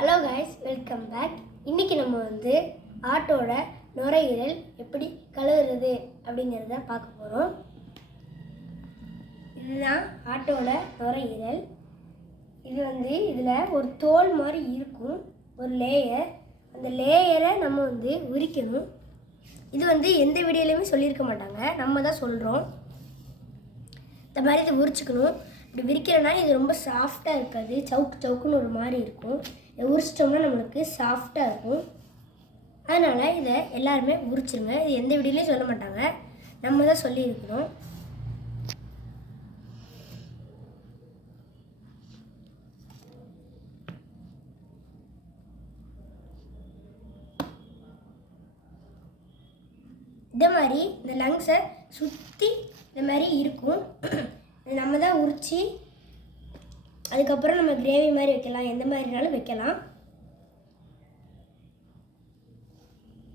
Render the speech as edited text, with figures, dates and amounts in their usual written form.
Hello guys, welcome back. இன்றைக்கி நம்ம ஆட்டோட நுரையீரல் எப்படி கழுவுறது அப்படிங்கிறத பார்க்க போகிறோம். இதுதான் ஆட்டோட நுரையீரல். இது இதில் ஒரு தோல் மாதிரி இருக்கும், ஒரு லேயர். அந்த லேயரை நம்ம உரிக்கணும். இது எந்த வீடியோலையுமே சொல்லியிருக்க மாட்டாங்க, நம்ம தான் சொல்கிறோம். இந்த மாதிரி இதை உரிச்சிக்கணும். இப்படி விரிக்கிறனா இது ரொம்ப சாஃப்டாக இருக்காது, சவுக்குன்னு ஒரு மாதிரி இருக்கும். இதை உரிச்சிட்டோம்னா நம்மளுக்கு சாஃப்டாக இருக்கும். அதனால் இதை எல்லாருமே உரிச்சிருங்க. இது எந்த வீடியோலையும் சொல்ல மாட்டாங்க, நம்ம தான் சொல்லியிருக்கிறோம். இதே மாதிரி இந்த லங்ஸை சுற்றி இந்த மாதிரி இருக்கும். நம்ம தான் உரித்து அதுக்கப்புறம் நம்ம கிரேவி மாதிரி வைக்கலாம், எந்த மாதிரினாலும் வைக்கலாம்.